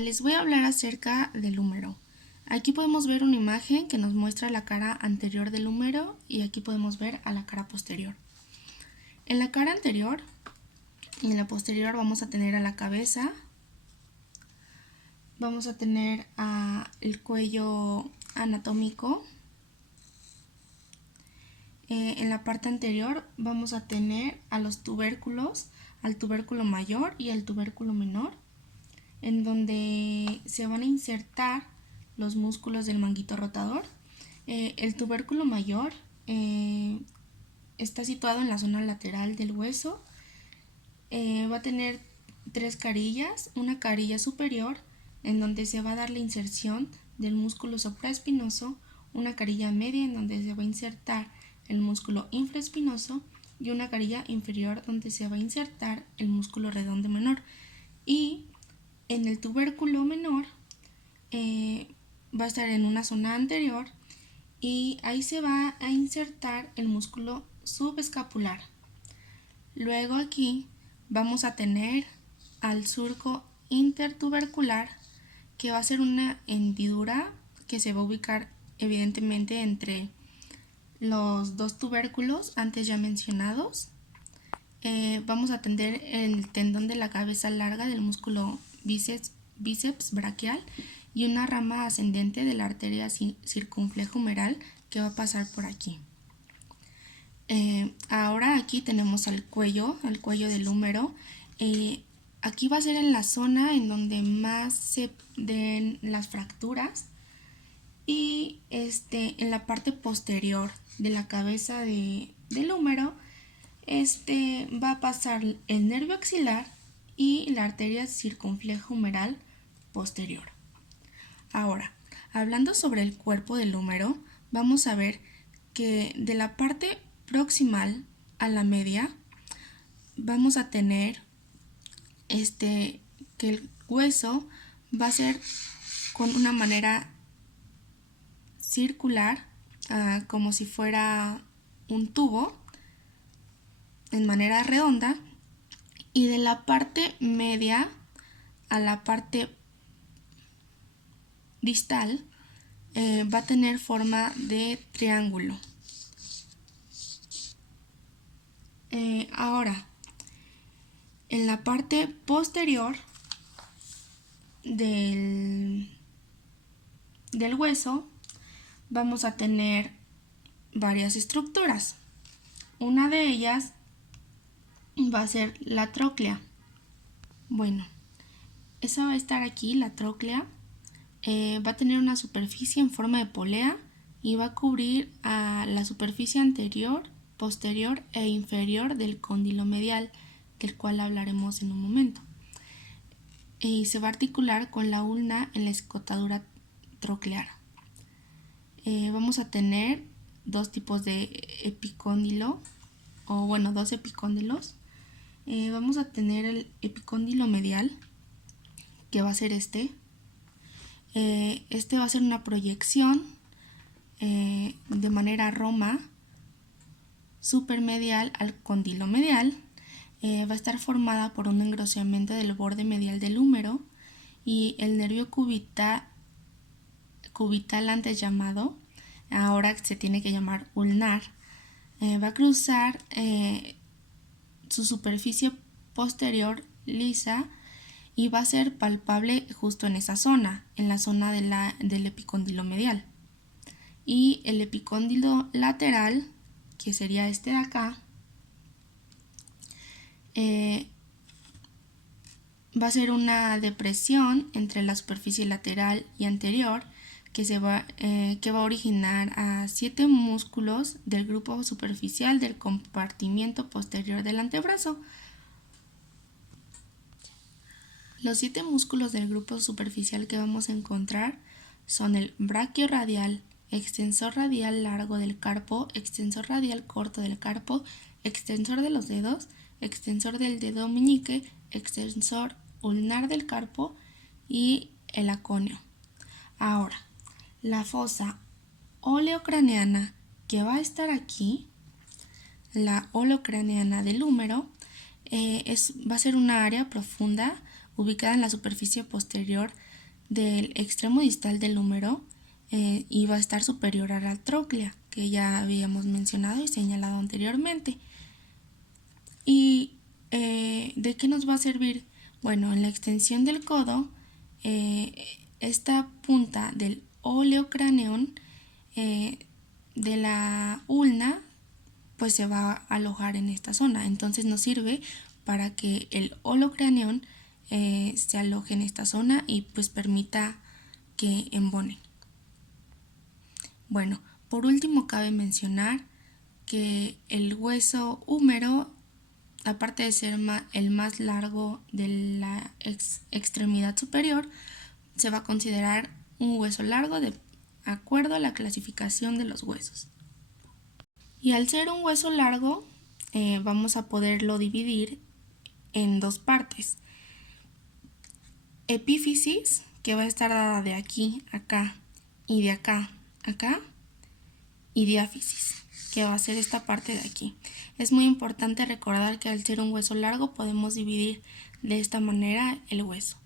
Les voy a hablar acerca del húmero. Aquí podemos ver una imagen que nos muestra la cara anterior del húmero y aquí podemos ver a la cara posterior. En la cara anterior y en la posterior vamos a tener a la cabeza, vamos a tener el cuello anatómico. En la parte anterior vamos a tener a los tubérculos, al tubérculo mayor y al tubérculo menor, en donde se van a insertar los músculos del manguito rotador. El tubérculo mayor está situado en la zona lateral del hueso. Va a tener tres carillas, una carilla superior en donde se va a dar la inserción del músculo supraespinoso, una carilla media en donde se va a insertar el músculo infraespinoso y una carilla inferior donde se va a insertar el músculo redondo menor. Y en el tubérculo menor va a estar en una zona anterior y ahí se va a insertar el músculo subescapular. Luego aquí vamos a tener al surco intertubercular, que va a ser una hendidura que se va a ubicar evidentemente entre los dos tubérculos antes ya mencionados. Vamos a tener el tendón de la cabeza larga del músculo bíceps braquial y una rama ascendente de la arteria circunflejo-humeral que va a pasar por aquí. Ahora aquí tenemos al cuello del húmero. Aquí va a ser en la zona en donde más se den las fracturas y en la parte posterior de la cabeza del húmero va a pasar el nervio axilar y la arteria circunflejo-humeral posterior. Ahora, hablando sobre el cuerpo del húmero, vamos a ver que de la parte proximal a la media vamos a tener que el hueso va a ser con una manera circular, como si fuera un tubo en manera redonda, y de la parte media a la parte distal va a tener forma de triángulo. Ahora, en la parte posterior del hueso vamos a tener varias estructuras. Una de ellas va a ser la tróclea. Bueno, esa va a estar aquí, la tróclea. Va a tener una superficie en forma de polea y va a cubrir a la superficie anterior, posterior e inferior del cóndilo medial, del cual hablaremos en un momento. Y se va a articular con la ulna en la escotadura troclear. Vamos a tener dos tipos de epicóndilo, o bueno, dos epicóndilos. Vamos a tener el epicóndilo medial, que va a ser va a ser una proyección de manera roma supermedial al cóndilo medial. Va a estar formada por un engrosamiento del borde medial del húmero y el nervio cubital antes llamado, ahora se tiene que llamar ulnar, va a cruzar su superficie posterior lisa y va a ser palpable justo en esa zona, en la zona del epicóndilo medial. Y el epicóndilo lateral, que sería este de acá, va a ser una depresión entre la superficie lateral y anterior que va a originar a 7 músculos del grupo superficial del compartimiento posterior del antebrazo. Los 7 músculos del grupo superficial que vamos a encontrar son el braquiorradial, extensor radial largo del carpo, extensor radial corto del carpo, extensor de los dedos, extensor del dedo meñique, extensor ulnar del carpo y el acóneo. Ahora, la fosa oleocraneana que va a estar aquí, la oleocraneana del húmero, va a ser una área profunda ubicada en la superficie posterior del extremo distal del húmero y va a estar superior a la tróclea, que ya habíamos mencionado y señalado anteriormente. ¿Y de qué nos va a servir? Bueno, en la extensión del codo, esta punta del oleocraneón de la ulna pues se va a alojar en esta zona. Entonces nos sirve para que el holocraneón se aloje en esta zona y pues permita que embone. Bueno, por último cabe mencionar que el hueso húmero, aparte de ser el más largo de la extremidad superior, se va a considerar un hueso largo de acuerdo a la clasificación de los huesos. Y al ser un hueso largo, vamos a poderlo dividir en dos partes. Epífisis, que va a estar dada de aquí a acá y de acá a acá, y diáfisis, que va a ser esta parte de aquí. Es muy importante recordar que al ser un hueso largo podemos dividir de esta manera el hueso.